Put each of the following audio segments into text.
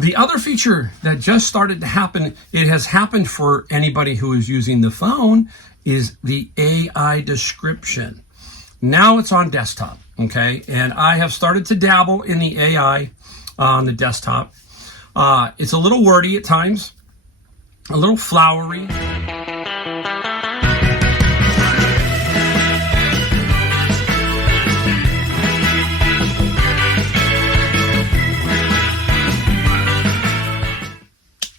The other feature that just started to happen, it has happened for anybody who is using the phone, is the AI description. Now it's on desktop, okay? And I have started to dabble in the AI on the desktop. It's a little wordy at times, a little flowery.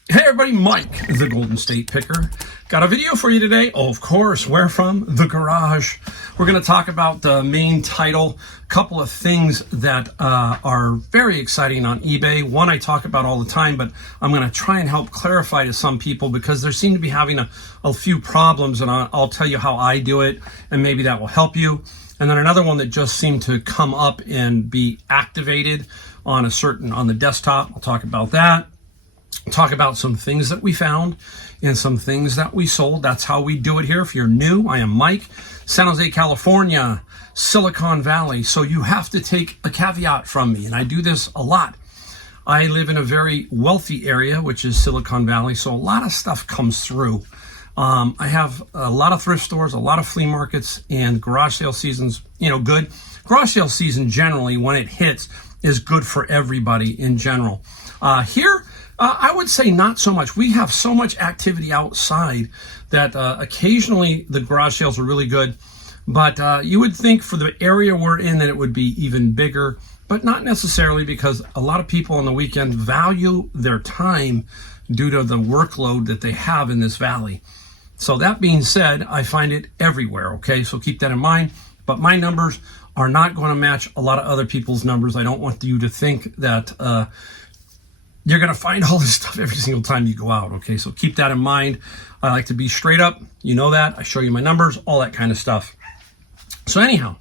Hey everybody, Mike, the Golden State Picker. Got a video for you today. Oh, of course, where from? The garage. We're going to talk about the main title, a couple of things that are very exciting on eBay. One I talk about all the time, but I'm going to try and help clarify to some people because they seem to be having a few problems, and I'll tell you how I do it, and maybe that will help you. And then another one that just seemed to come up and be activated on the desktop. I'll talk about that. Talk about some things that we found and some things that we sold. That's how we do it here. If you're new, I am Mike, San Jose, California, Silicon Valley. So you have to take a caveat from me, and I do this a lot. I live in a very wealthy area, which is Silicon Valley, so a lot of stuff comes through. I have a lot of thrift stores, a lot of flea markets, and garage sale seasons, good. Garage sale season generally, when it hits, is good for everybody in general. Here, I would say not so much. We have so much activity outside that occasionally the garage sales are really good. But you would think for the area we're in that it would be even bigger, but not necessarily, because a lot of people on the weekend value their time due to the workload that they have in this valley. So that being said, I find it everywhere, okay? So keep that in mind. But my numbers are not going to match a lot of other people's numbers. I don't want you to think that you're going to find all this stuff every single time you go out, okay? So keep that in mind. I like to be straight up. You know that. I show you my numbers, all that kind of stuff. So anyhow,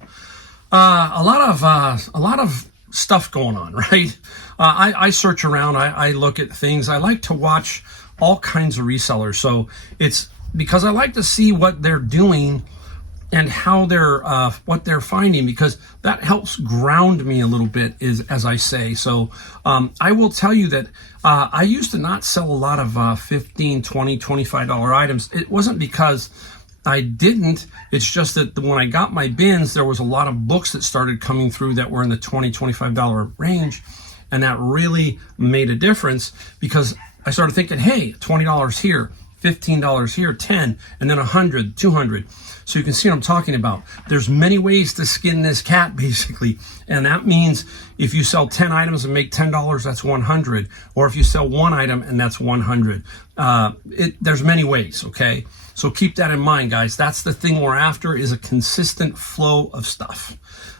a lot of stuff going on, right? I search around. I look at things. I like to watch all kinds of resellers. So it's because I like to see what they're doing and how what they're finding, because that helps ground me a little bit, as I say. So I will tell you that I used to not sell a lot of $15, $20, $25 items. It wasn't because I didn't. It's just that when I got my bins, there was a lot of books that started coming through that were in the $20, $25 range. And that really made a difference, because I started thinking, hey, $20 here, $15 here, 10, and then 100, 200. So you can see what I'm talking about. There's many ways to skin this cat, basically. And that means if you sell 10 items and make $10, that's 100. Or if you sell one item and that's 100. There's many ways, okay? So keep that in mind, guys. That's the thing we're after, is a consistent flow of stuff.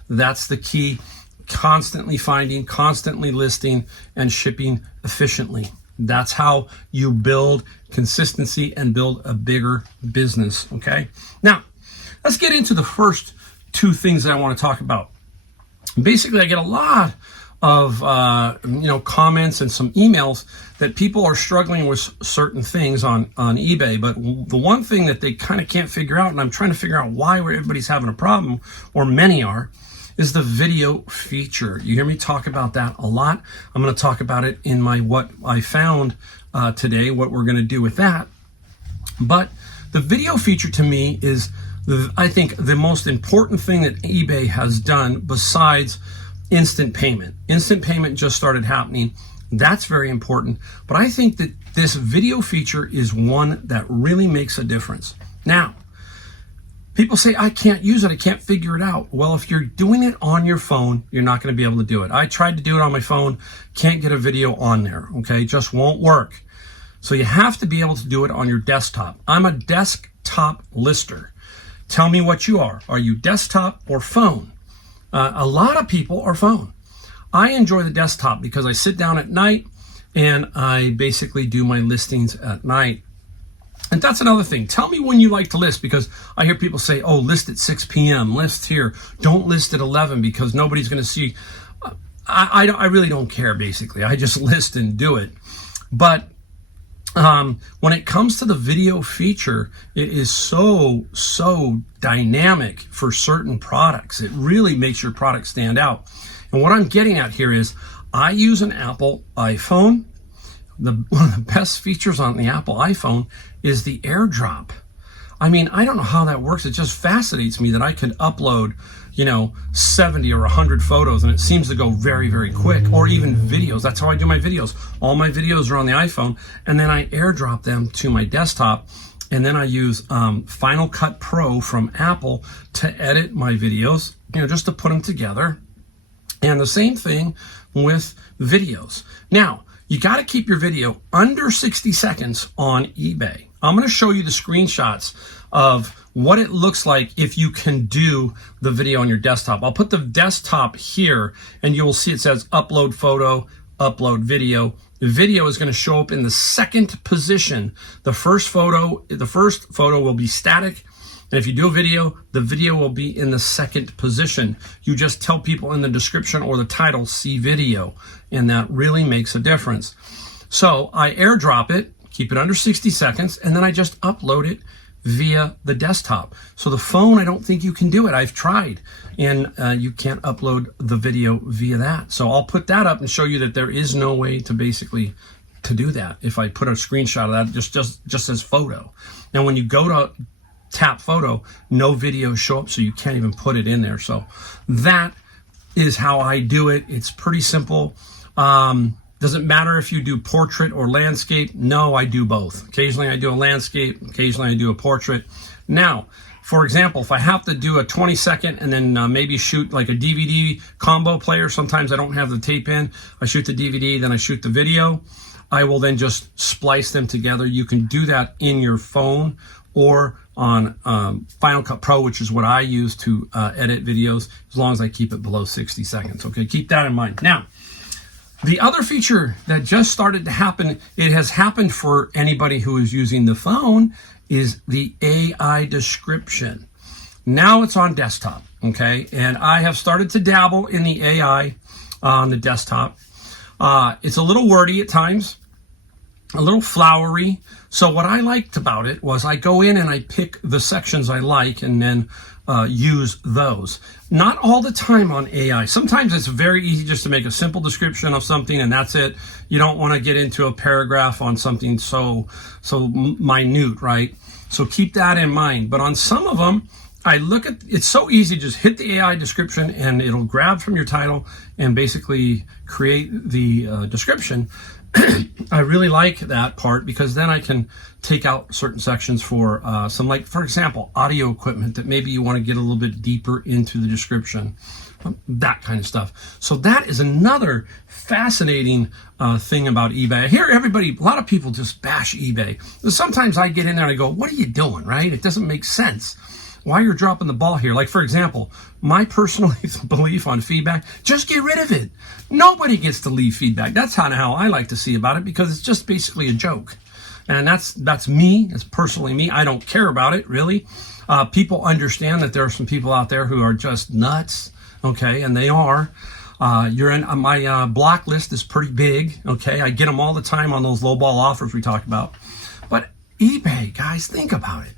That's the key. Constantly finding, constantly listing, and shipping efficiently. That's how you build consistency and build a bigger business, okay? Now, let's get into the first two things that I want to talk about. Basically, I get a lot of comments and some emails that people are struggling with certain things on eBay, but the one thing that they kind of can't figure out, and I'm trying to figure out why everybody's having a problem, or many are, is the video feature. You hear me talk about that a lot. I'm going to talk about it in my what I found today, what we're going to do with that. But the video feature to me is, I think, the most important thing that eBay has done besides instant payment. Instant payment just started happening. That's very important. But I think that this video feature is one that really makes a difference. Now, people say, I can't use it, I can't figure it out. Well, if you're doing it on your phone, you're not going to be able to do it. I tried to do it on my phone, can't get a video on there, okay? Just won't work. So you have to be able to do it on your desktop. I'm a desktop lister. Tell me what you are. Are you desktop or phone? A lot of people are phone. I enjoy the desktop because I sit down at night and I basically do my listings at night. And that's another thing. Tell me when you like to list, because I hear people say, oh, list at 6 p.m., list here. Don't list at 11 because nobody's going to see. I really don't care, basically. I just list and do it. But when it comes to the video feature, it is so dynamic for certain products. It really makes your product stand out. And what I'm getting at here is I use an Apple iPhone. one of the best features on the Apple iPhone is the AirDrop. I mean, I don't know how that works. It just fascinates me that I can upload, 70 or 100 photos and it seems to go very, very quick, or even videos. That's how I do my videos. All my videos are on the iPhone, and then I AirDrop them to my desktop, and then I use Final Cut Pro from Apple to edit my videos, just to put them together. And the same thing with videos. Now, you got to keep your video under 60 seconds on eBay. I'm going to show you the screenshots of what it looks like if you can do the video on your desktop. I'll put the desktop here, and you will see it says upload photo, upload video. The video is going to show up in the second position. The first photo will be static. And if you do a video, the video will be in the second position. You just tell people in the description or the title, see video, and that really makes a difference. So I AirDrop it, keep it under 60 seconds, and then I just upload it via the desktop. So the phone, I don't think you can do it. I've tried, and you can't upload the video via that. So I'll put that up and show you that there is no way to basically to do that. If I put a screenshot of that, just as photo. Now when you go to tap photo, no videos show up, so you can't even put it in there. So that is how I do it. It's pretty simple. Doesn't matter if you do portrait or landscape. No, I do both. Occasionally I do a landscape, occasionally I do a portrait. Now, for example, if I have to do a 20-second and then maybe shoot like a DVD combo player, sometimes I don't have the tape in. I shoot the DVD, then I shoot the video. I will then just splice them together. You can do that in your phone or on Final Cut Pro, which is what I use to edit videos, as long as I keep it below 60 seconds. Okay, keep that in mind. Now, the other feature that just started to happen, it has happened for anybody who is using the phone, is the AI description. Now it's on desktop, okay? And I have started to dabble in the AI on the desktop. It's a little wordy at times, a little flowery. So what I liked about it was I go in and I pick the sections I like and then use those. Not all the time on AI. Sometimes it's very easy just to make a simple description of something and that's it. You don't want to get into a paragraph on something so minute, right? So keep that in mind. But on some of them, I look at, it's so easy, just hit the AI description and it'll grab from your title and basically create the description. I really like that part because then I can take out certain sections for some, like, for example, audio equipment that maybe you want to get a little bit deeper into the description, that kind of stuff. So that is another fascinating thing about eBay. I hear a lot of people just bash eBay. Sometimes I get in there and I go, what are you doing, right? It doesn't make sense. Why you're dropping the ball here? Like, for example, my personal belief on feedback, just get rid of it. Nobody gets to leave feedback. That's kind of how I like to see about it, because it's just basically a joke. And that's me. That's personally me. I don't care about it, really. People understand that there are some people out there who are just nuts, okay? And they are. You're in my block list is pretty big, okay? I get them all the time on those lowball offers we talked about. But eBay, guys, think about it.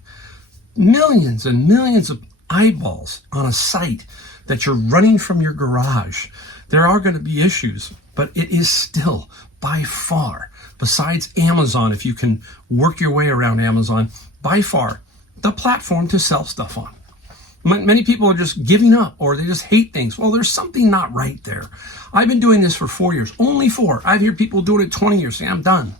Millions and millions of eyeballs on a site that you're running from your garage. There are going to be issues, but it is still by far, besides Amazon, if you can work your way around Amazon, by far the platform to sell stuff on. Many people are just giving up, or they just hate things. Well, there's something not right there. I've been doing this for 4 years, only 4. I've heard people doing it 20 years, saying I'm done.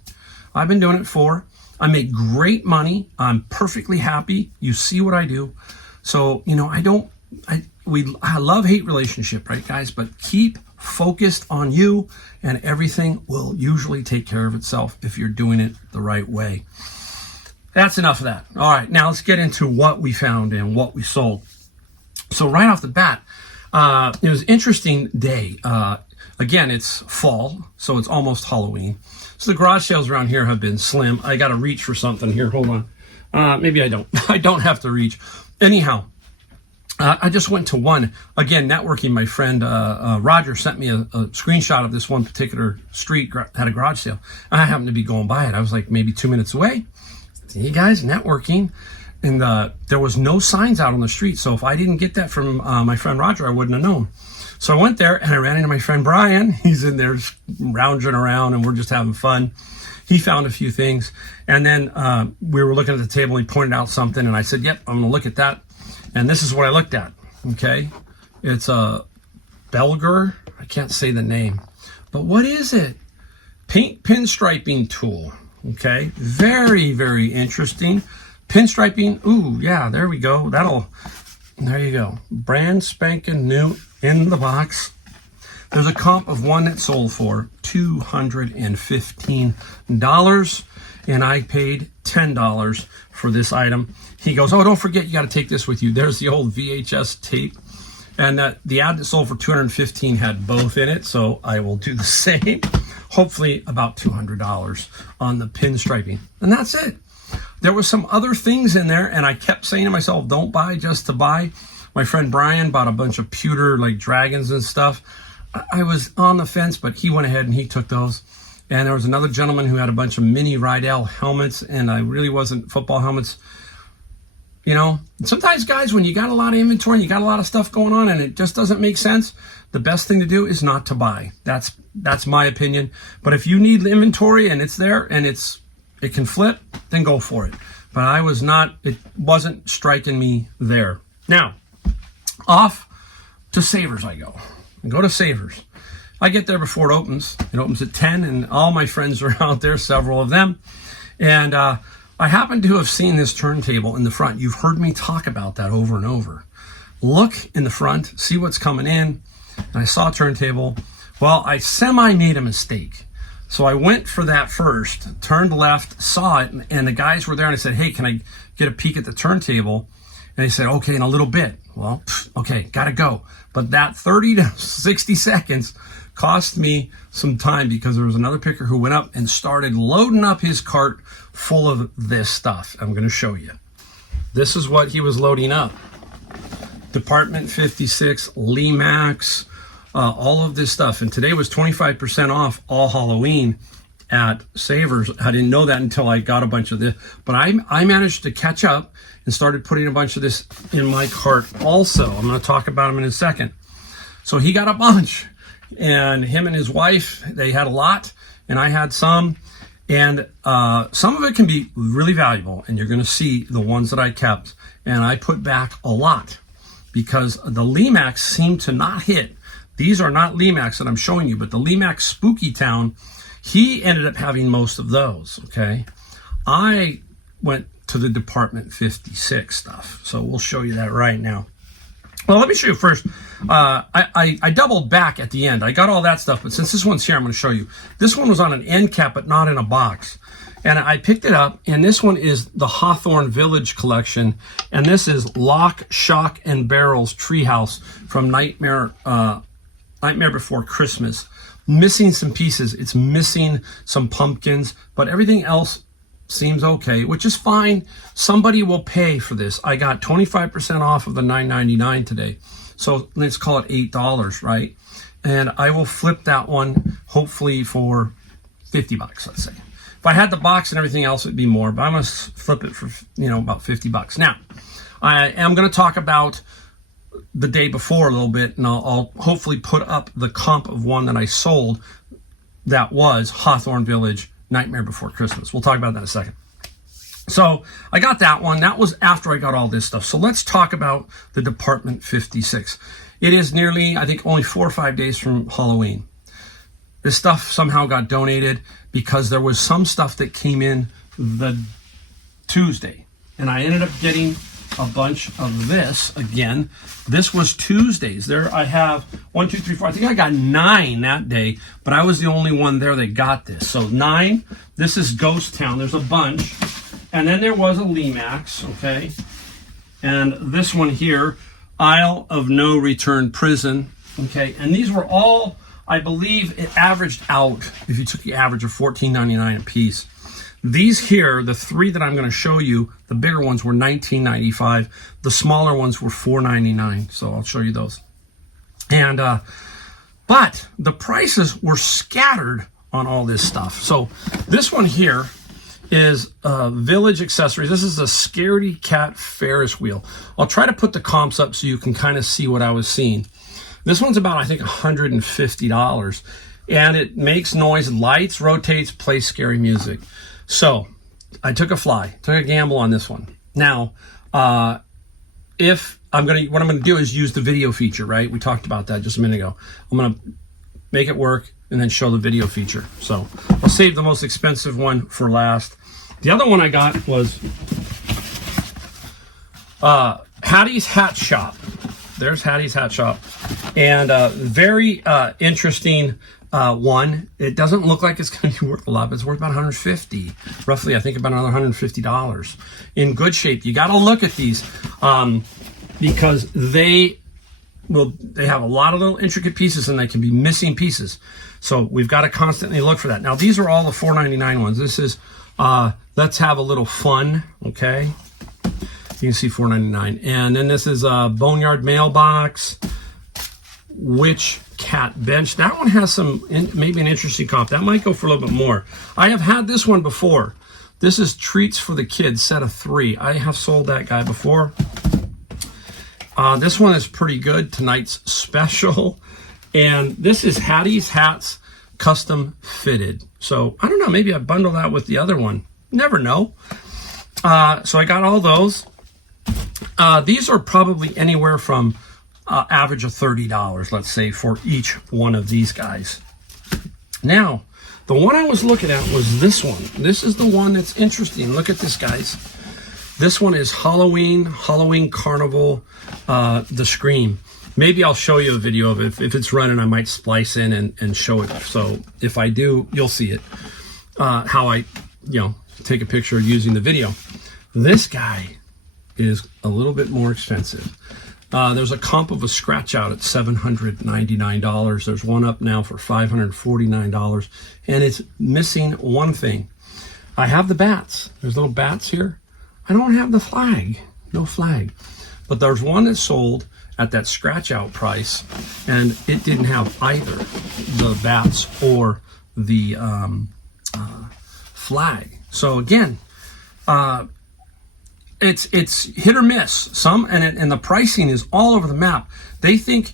I've been doing it 4. I make great money. I'm perfectly happy. You see what I do. So, I love-hate relationship, right, guys? But keep focused on you, and everything will usually take care of itself if you're doing it the right way. That's enough of that. All right, now let's get into what we found and what we sold. So right off the bat, it was an interesting day. Again, it's fall, so it's almost Halloween. So the garage sales around here have been slim. I got to reach for something here. Hold on. Maybe I don't. I don't have to reach. Anyhow, I just went to one. Again, networking. My friend Roger sent me a screenshot of this one particular street had a garage sale. I happened to be going by it. I was like maybe 2 minutes away. Hey, guys, networking. And there was no signs out on the street. So if I didn't get that from my friend Roger, I wouldn't have known. So I went there and I ran into my friend Brian. He's in there lounging around and we're just having fun. He found a few things. And then we were looking at the table. He pointed out something and I said, yep, I'm going to look at that. And this is what I looked at. Okay. It's a Belger. I can't say the name. But what is it? Paint pinstriping tool. Okay. Very, very interesting. Pinstriping. Ooh, yeah, there we go. There you go. Brand spanking new in the box. There's a comp of one that sold for $215, and I paid $10 for this item. He goes, oh, don't forget, you got to take this with you. There's the old VHS tape. And the ad that sold for $215 had both in it, so I will do the same. Hopefully about $200 on the pinstriping. And that's it. There was some other things in there, and I kept saying to myself, don't buy just to buy. My friend Brian bought a bunch of pewter, like dragons and stuff. I was on the fence, but he went ahead and he took those. And there was another gentleman who had a bunch of mini Rydell helmets, and I really wasn't football helmets. You know, sometimes, guys, when you got a lot of inventory and you got a lot of stuff going on and it just doesn't make sense, the best thing to do is not to buy. That's my opinion. But if you need the inventory and it's there and it can flip, then go for it. But it wasn't striking me there. Now, off to Savers I go. I go to Savers. I get there before it opens. It opens at 10, and all my friends are out there, several of them. And I happen to have seen this turntable in the front. You've heard me talk about that over and over. Look in the front, see what's coming in. And I saw a turntable. Well, I semi-made a mistake. So I went for that first, turned left, saw it, and the guys were there, and I said, hey, can I get a peek at the turntable? And they said, okay, in a little bit. Well, okay, gotta go. But that 30 to 60 seconds cost me some time because there was another picker who went up and started loading up his cart full of this stuff. I'm going to show you. This is what he was loading up. Department 56, Limax, all of this stuff. And today was 25% off all Halloween at Savers. I didn't know that until I got a bunch of this. But I managed to catch up and started putting a bunch of this in my cart also. I'm going to talk about them in a second. So he got a bunch. And him and his wife, they had a lot, and I had some. And some of it can be really valuable, and you're going to see the ones that I kept. And I put back a lot because the Limax seemed to not hit. These are not Limax that I'm showing you, but the Limax Spooky Town, he ended up having most of those, okay? I went to the Department 56 stuff, so we'll show you that right now. Well, let me show you first. I doubled back at the end. I got all that stuff, but since this one's here, I'm going to show you. This one was on an end cap, but not in a box. And I picked it up, and this one is the Hawthorne Village collection, and this is Lock, Shock, and Barrel's Treehouse from Nightmare Before Christmas. Missing some pieces. It's missing some pumpkins, but everything else seems okay, which is fine. Somebody will pay for this. I got 25% off of the $9.99 today. So let's call it $8, right? And I will flip that one hopefully for $50, let's say. If I had the box and everything else, it'd be more, but I'm going to flip it for, about $50. Now, I am going to talk about the day before a little bit, and I'll hopefully put up the comp of one that I sold that was Hawthorne Village Nightmare Before Christmas. We'll talk about that in a second. So I got that one. That was after I got all this stuff. So let's talk about the Department 56. It is nearly, I think, only 4 or 5 days from Halloween. This stuff somehow got donated because there was some stuff that came in the Tuesday. And I ended up getting a bunch of this again. This was Tuesdays. There I have 1, 2, 3, 4. I think I got 9 that day, but I was the only one there that got this. So 9. This is Ghost Town. There's a bunch. And then there was a Limax, okay? And this one here, Isle of No Return Prison, okay? And these were all, I believe it averaged out, if you took the average of $14.99 a piece. These here, the 3 that I'm going to show you, the bigger ones were $19.95. The smaller ones were $4.99. So I'll show you those. And but the prices were scattered on all this stuff. So this one here is Village Accessories. This is a Scaredy Cat Ferris wheel. I'll try to put the comps up so you can kind of see what I was seeing. This one's about, I think, $150. And it makes noise, lights, rotates, plays scary music. So I took a gamble on this one. Now, what I'm gonna do is use the video feature, right? We talked about that just a minute ago. I'm gonna make it work and then show the video feature. So I'll save the most expensive one for last. The other one I got was Hattie's Hat Shop. There's Hattie's Hat Shop. And very interesting one. It doesn't look like it's going to be worth a lot, but it's worth about $150, roughly. I think about another $150. In good shape. You got to look at these because they have a lot of little intricate pieces, and they can be missing pieces. So we've got to constantly look for that. Now these are all the $4.99 ones. This is Let's Have a Little Fun. Okay, you can see $4.99, and then this is a Boneyard Mailbox. Witch Cat Bench. That one has maybe an interesting comp. That might go for a little bit more. I have had this one before. This is Treats for the Kids, set of 3. I have sold that guy before. This one is pretty good. Tonight's special. And this is Hattie's Hats Custom Fitted. So I don't know, maybe I bundle that with the other one. Never know. So I got all those. These are probably anywhere from average of $30, let's say, for each one of these guys. Now, the one I was looking at was this one. This is the one that's interesting. Look at this, guys. This one is Halloween Carnival, The Scream. Maybe I'll show you a video of it. If it's running, I might splice in and show it. So if I do, you'll see it. How I, take a picture using the video. This guy is a little bit more expensive. There's a comp of a scratch out at $799. There's one up now for $549, and it's missing one thing. I have the bats. There's little bats here. I don't have the flag. No flag. But there's one that sold at that scratch out price, and it didn't have either the bats or the flag. So again, it's hit or miss. Some and the pricing is all over the map. They think,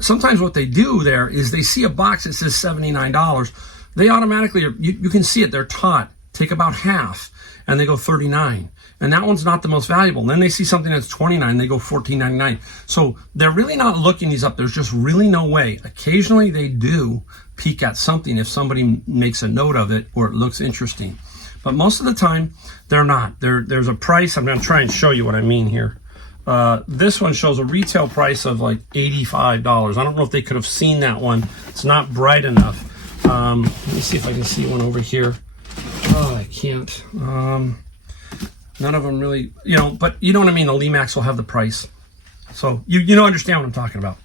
sometimes what they do there is they see a box that says $79. They automatically, you can see it, they're taught, take about half, and they go $39. And that one's not the most valuable. And then they see something that's $29, they go $14.99. So they're really not looking these up. There's just really no way. Occasionally they do peek at something if somebody makes a note of it or it looks interesting. But most of the time, they're not. There's a price. I'm going to try and show you what I mean here. This one shows a retail price of like $85. I don't know if they could have seen that one. It's not bright enough. Let me see if I can see one over here. Oh, I can't. None of them really, but you know what I mean? The Lemax will have the price. So you understand what I'm talking about.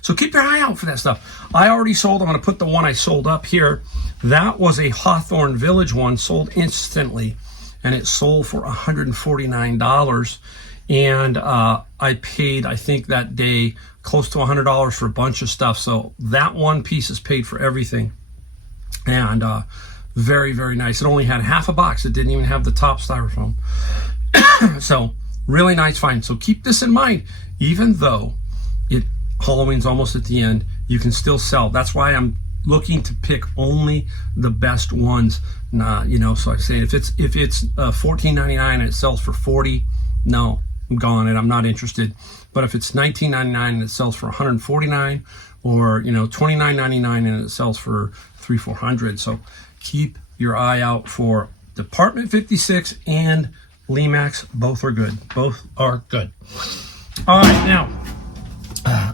So keep your eye out for that stuff. I already sold. I'm going to put the one I sold up here. That was a Hawthorne Village one, sold instantly, and it sold for $149. And I paid, I think that day, close to $100 for a bunch of stuff. So that one piece is paid for everything. And very, very nice. It only had half a box. It didn't even have the top styrofoam. So really nice find. So keep this in mind. Even though Halloween's almost at the end, you can still sell. That's why I'm looking to pick only the best ones. So I say if it's $14.99 and it sells for $40, no, I'm gone and I'm not interested. But if it's $19.99 and it sells for $149, or $29.99 and it sells for $300-400, so keep your eye out for Department 56 and Lemax. Both are good. Both are good. All right, now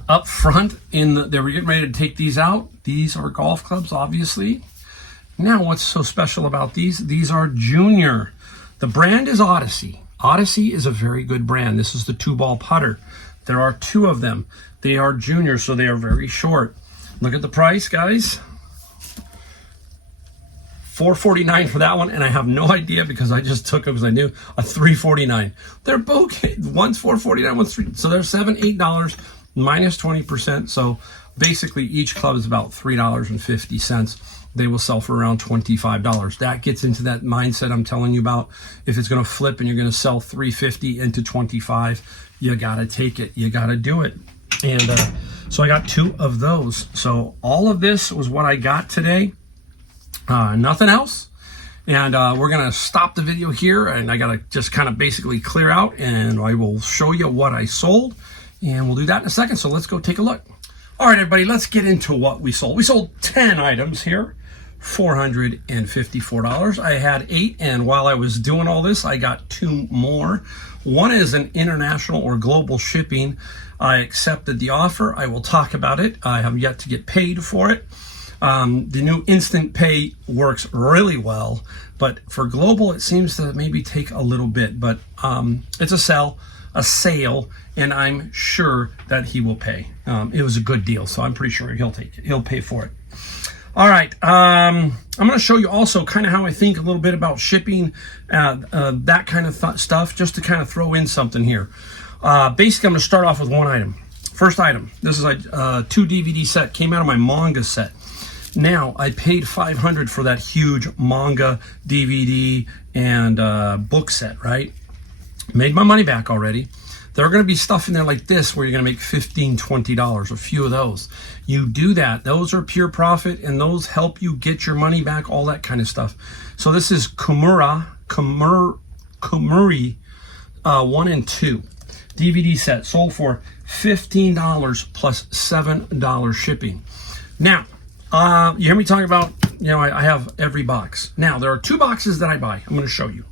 up front they were getting ready to take these out. These are golf clubs, obviously. Now, what's so special about these? These are Junior. The brand is Odyssey. Odyssey is a very good brand. This is the 2-ball putter. There are 2 of them. They are Junior, so they are very short. Look at the price, guys. $449 for that one, and I have no idea because I just took it because I knew a $349. They're both, one's $449, one's $3, so they're $7-8 minus 20%. So basically each club is about $3.50. They will sell for around $25. That gets into that mindset I'm telling you about. If it's going to flip and you're going to sell $350 into $25, you got to take it. You got to do it. And so I got 2 of those. So all of this was what I got today. Nothing else. And we're going to stop the video here, and I got to just kind of basically clear out, and I will show you what I sold, and we'll do that in a second. So let's go take a look. All right, everybody, let's get into what we sold. We sold 10 items here, $454. I had 8, and while I was doing all this, I got 2 more. One is an international or global shipping. I accepted the offer. I will talk about it. I have yet to get paid for it. The new instant pay works really well, but for global, it seems to maybe take a little bit, but it's a sale, and I'm sure that he will pay. It was a good deal, so I'm pretty sure he'll pay for it. All right, I'm going to show you also kind of how I think a little bit about shipping, that kind of stuff, just to kind of throw in something here. Basically, I'm going to start off with one item. First item, this is a 2 DVD set, came out of my manga set. Now, I paid $500 for that huge manga, DVD, and book set, right? Made my money back already. There are going to be stuff in there like this where you're going to make $15, $20, a few of those. You do that. Those are pure profit, and those help you get your money back, all that kind of stuff. So this is Kumuri 1 and 2 DVD set, sold for $15 plus $7 shipping. Now, you hear me talking about, I have every box. Now, there are 2 boxes that I buy. I'm going to show you.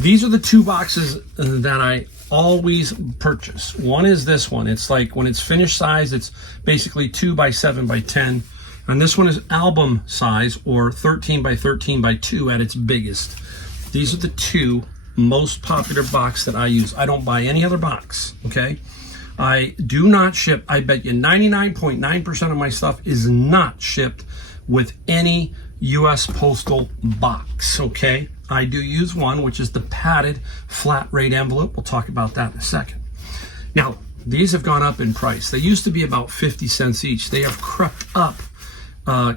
These are the 2 boxes that I always purchase. One is this one. It's like when it's finished size, it's basically 2 by 7 by 10. And this one is album size, or 13 by 13 by 2 at its biggest. These are the 2 most popular box that I use. I don't buy any other box, okay? I do not ship. I bet you 99.9% of my stuff is not shipped with any U.S. postal box, okay? I do use one, which is the padded flat rate envelope. We'll talk about that in a second. Now, these have gone up in price. They used to be about 50 cents each. They have crept up.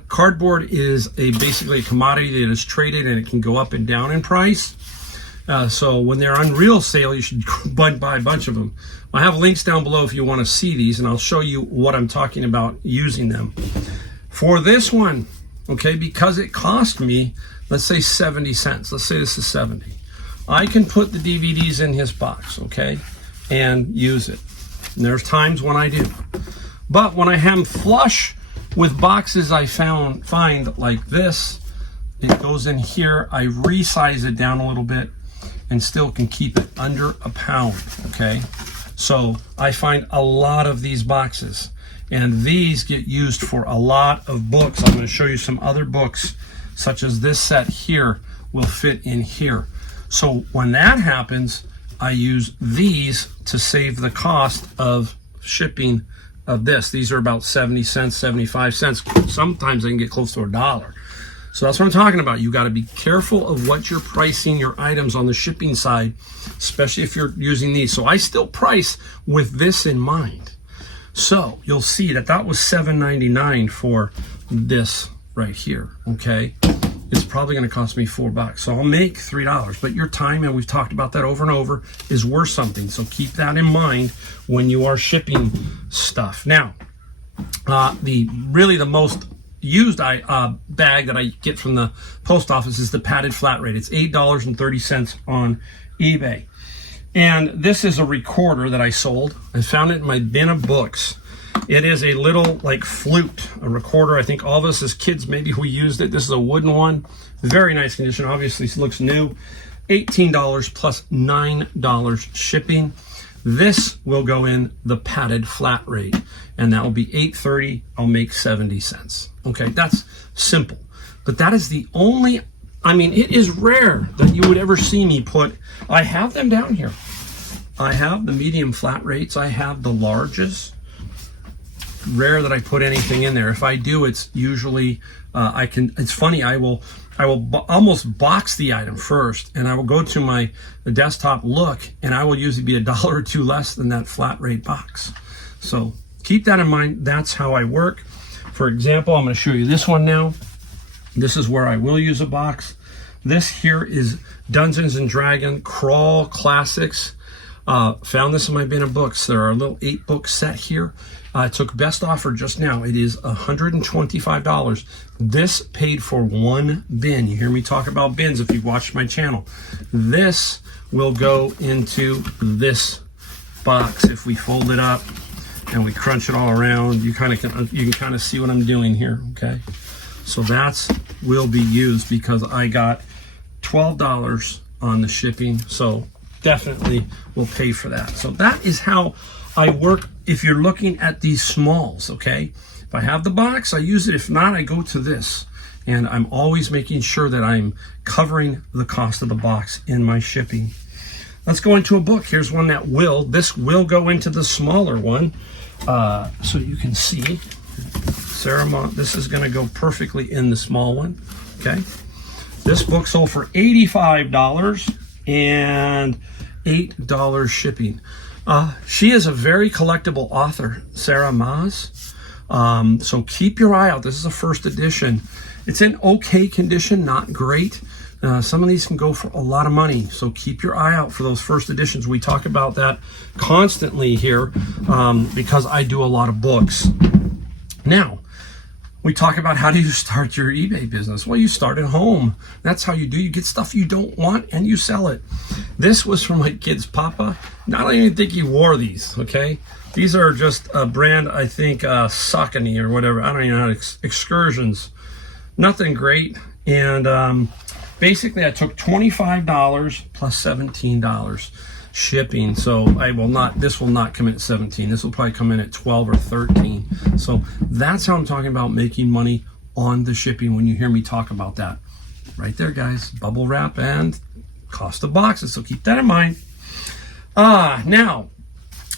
Cardboard is basically a commodity that is traded, and it can go up and down in price. So when they're on real sale, you should buy a bunch of them. I have links down below if you want to see these, and I'll show you what I'm talking about using them. For this one, okay, because it cost me, let's say 70 cents. Let's say this is 70. I can put the DVDs in his box, okay, and use it. And there's times when I do. But when I am flush with boxes I find like this, it goes in here. I resize it down a little bit and still can keep it under a pound, okay? So I find a lot of these boxes, and these get used for a lot of books. I'm going to show you some other books, such as this set here will fit in here. So when that happens, I use these to save the cost of shipping of this. These are about 70 cents, 75 cents. Sometimes I can get close to $1. So that's what I'm talking about. You got to be careful of what you're pricing your items on the shipping side, especially if you're using these. So I still price with this in mind. So you'll see that was $7.99 for this right here, okay? It's probably going to cost me $4. So I'll make $3, but your time, and we've talked about that over and over, is worth something. So keep that in mind when you are shipping stuff. Now, the most used bag that I get from the post office is the padded flat rate. It's $8.30 on eBay. And this is a recorder that I sold. I found it in my bin of books. It is a little like flute, a recorder. I think all of us as kids, maybe we used it. This is a wooden one. Very nice condition. Obviously, it looks new. $18 plus $9 shipping. This will go in the padded flat rate, and that will be $8.30. I'll make 70 cents. Okay, that's simple. But that is the only, it is rare that you would ever see me put, I have them down here. I have the medium flat rates. I have the larges. Rare that I put anything in there. If I do, it's usually, it's funny, I will almost box the item first, and I will go to my desktop, look, and I will usually be $1 or $2 less than that flat rate box. So keep that in mind. That's how I work. For example, I'm going to show you this one now. This is where I will use a box. This here is Dungeons and Dragons Crawl Classics. Found this in my bin of books. There are a little 8-book set here. I took best offer just now. It is $125. This paid for one bin. You hear me talk about bins if you've watched my channel. This will go into this box if we fold it up and we crunch it all around. You can kind of see what I'm doing here, okay? So that's will be used because I got $12 on the shipping, so definitely will pay for that. So that is how I work if you're looking at these smalls, okay? If I have the box, I use it. If not, I go to this. And I'm always making sure that I'm covering the cost of the box in my shipping. Let's go into a book. Here's one that this will go into the smaller one. So you can see, Sarah, this is gonna go perfectly in the small one, okay? This book sold for $85 and $8 shipping. She is a very collectible author, Sarah Maas. So keep your eye out. This is a first edition. It's in okay condition, not great. Some of these can go for a lot of money. So keep your eye out for those first editions. We talk about that constantly here because I do a lot of books. Now, we talk about how do you start your eBay business. Well, you start at home. That's how you do. You get stuff you don't want and you sell it. This was from my kid's papa. I don't even think he wore these, okay? These are just a brand, I think, Saucony or whatever. I don't even know, Excursions. Nothing great. And basically, I took $25 plus $17 shipping. So this will not come in at 17. This will probably come in at 12 or 13. So that's how I'm talking about making money on the shipping when you hear me talk about that. Right there, guys. Bubble wrap and cost of boxes. So keep that in mind. Now,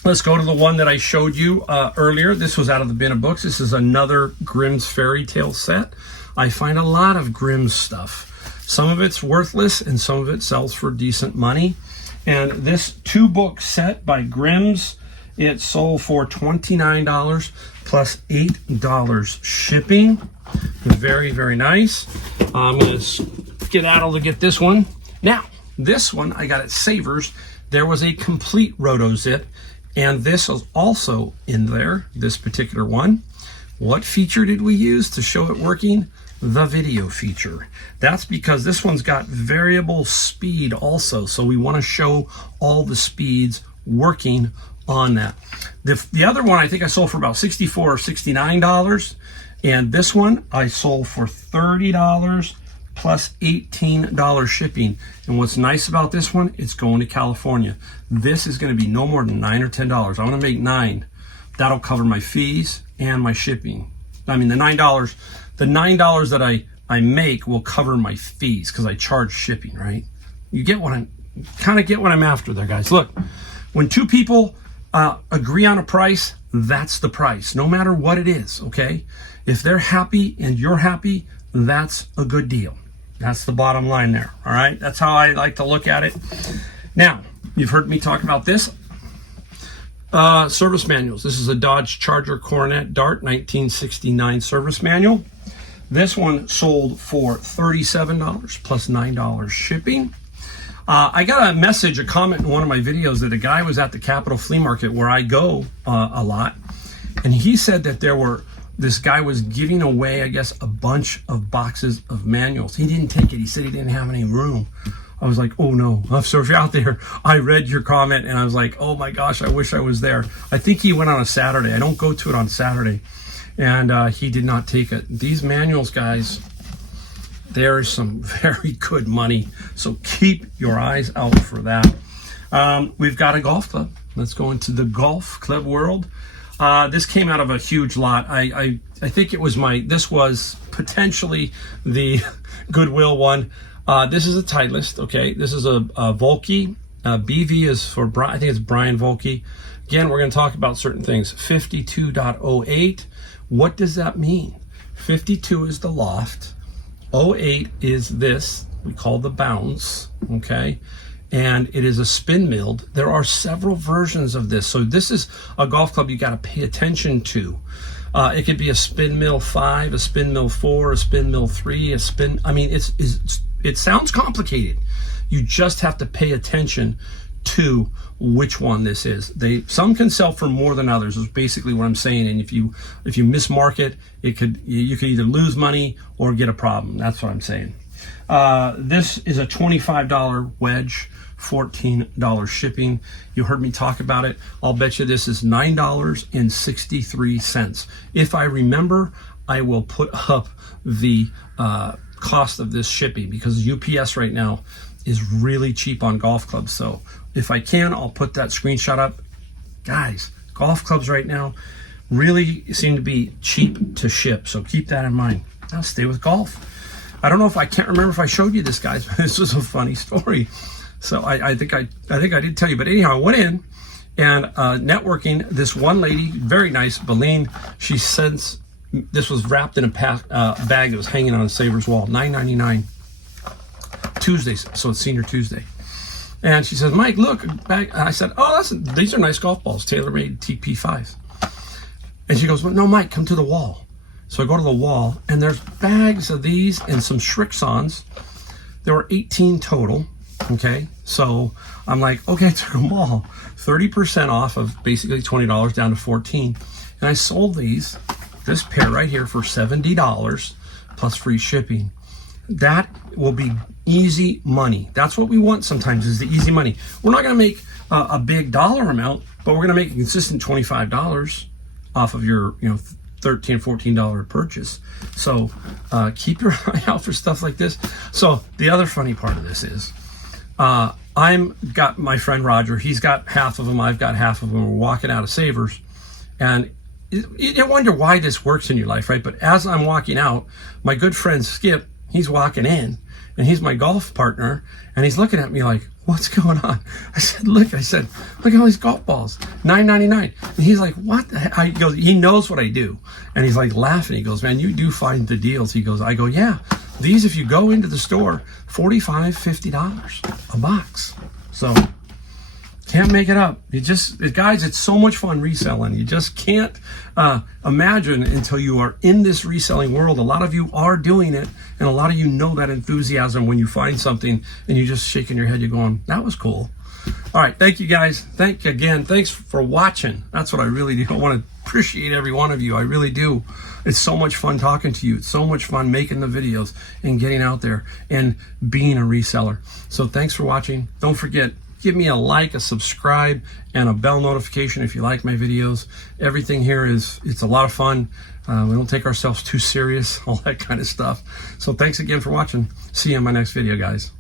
let's go to the one that I showed you earlier. This was out of the bin of books. This is another Grimm's fairy tale set. I find a lot of Grimm's stuff. Some of it's worthless and some of it sells for decent money. And this 2-book set by Grimm's, it sold for $29 plus $8 shipping. Very, very nice. I'm going to skedaddle to get this one. Now, this one I got at Savers. There was a complete roto zip, and this was also in there, this particular one. What feature did we use to show it working? The video feature. That's because this one's got variable speed also, so we want to show all the speeds working on that. The other one I think I sold for about $64 or $69, and this one I sold for $30 plus $18 shipping. And what's nice about this one, it's going to California. This is going to be no more than $9 or $10. I want to make $9. That'll cover my fees and my shipping. I mean, the $9 that I make will cover my fees because I charge shipping, right? You get what I'm after there, guys. Look, when two people agree on a price, that's the price, no matter what it is, okay? If they're happy and you're happy, that's a good deal. That's the bottom line there, all right? That's how I like to look at it. Now, you've heard me talk about this. Service manuals. This is a Dodge Charger Coronet Dart 1969 service manual. This one sold for $37 plus $9 shipping. I got a comment in one of my videos that a guy was at the Capitol Flea Market where I go a lot, and he said that this guy was giving away, I guess, a bunch of boxes of manuals. He didn't take it. He said he didn't have any room. I was like, oh no. So if you're out there, I read your comment and I was like, oh my gosh, I wish I was there. I think he went on a Saturday. I don't go to it on Saturday. And he did not take it. These manuals, guys, there is some very good money. So keep your eyes out for that. We've got a golf club. Let's go into the golf club world. This came out of a huge lot. I think this was potentially the Goodwill one. This is a Titleist, okay? This is a Volkey. BV is for, I think it's Brian Volkey. Again, we're going to talk about certain things. 52.08. What does that mean? 52 is the loft. 08 is this, we call the bounce, okay? And it is a spin milled. There are several versions of this. So this is a golf club you got to pay attention to. It could be a spin mill 5, a spin mill 4, a spin mill 3, it sounds complicated. You just have to pay attention to which one this is. Some can sell for more than others, is basically what I'm saying. And if you mismark it, you could either lose money or get a problem. That's what I'm saying. This is a $25 wedge, $14 shipping. You heard me talk about it. I'll bet you this is $9.63. If I remember, I will put up the cost of this shipping, because UPS right now is really cheap on golf clubs. So if I can, I'll put that screenshot up. Guys, golf clubs right now really seem to be cheap to ship. So keep that in mind. Now stay with golf. I don't know if I can't remember if I showed you this, guys, but this was a funny story. So I think I did tell you, but anyhow, I went in and networking. This one lady, very nice, Beline. She sends, this was wrapped in a bag that was hanging on a Savers wall, $9.99. Tuesdays, so it's Senior Tuesday. And she says, Mike, look, bag. I said, oh, these are nice golf balls, TaylorMade TP5s. And she goes, well, no, Mike, come to the wall. So I go to the wall, and there's bags of these and some Srixons. There were 18 total, okay? So I'm like, okay, I took them all. 30% off of basically $20 down to $14. And I sold this pair right here for $70 plus free shipping. That will be easy money. That's what we want sometimes, is the easy money. We're not going to make a big dollar amount, but we're going to make a consistent $25 off of your, $13, $14 purchase. So keep your eye out for stuff like this. So the other funny part of this is I'm got my friend Roger. He's got half of them. I've got half of them. We're walking out of Savers, and you wonder why this works in your life, right? But as I'm walking out, my good friend Skip, he's walking in, and he's my golf partner, and he's looking at me like, what's going on? I said, look at all these golf balls, $9.99. And he's like, what the heck? He goes, he knows what I do. And he's like laughing. He goes, man, you do find the deals. He goes, I go, yeah, these, if you go into the store, $45, $50 a box. So can't make it up. Guys, it's so much fun reselling. You just can't imagine until you are in this reselling world. A lot of you are doing it, and a lot of you know that enthusiasm when you find something and you're just shaking your head. You're going, that was cool. All right, thank you, guys. Thank you again. Thanks for watching. That's what I really do. I want to appreciate every one of you. I really do. It's so much fun talking to you. It's so much fun making the videos and getting out there and being a reseller. So thanks for watching. Don't forget, give me a like, a subscribe, and a bell notification if you like my videos. Everything here it's a lot of fun. We don't take ourselves too serious, all that kind of stuff. So thanks again for watching. See you in my next video, guys.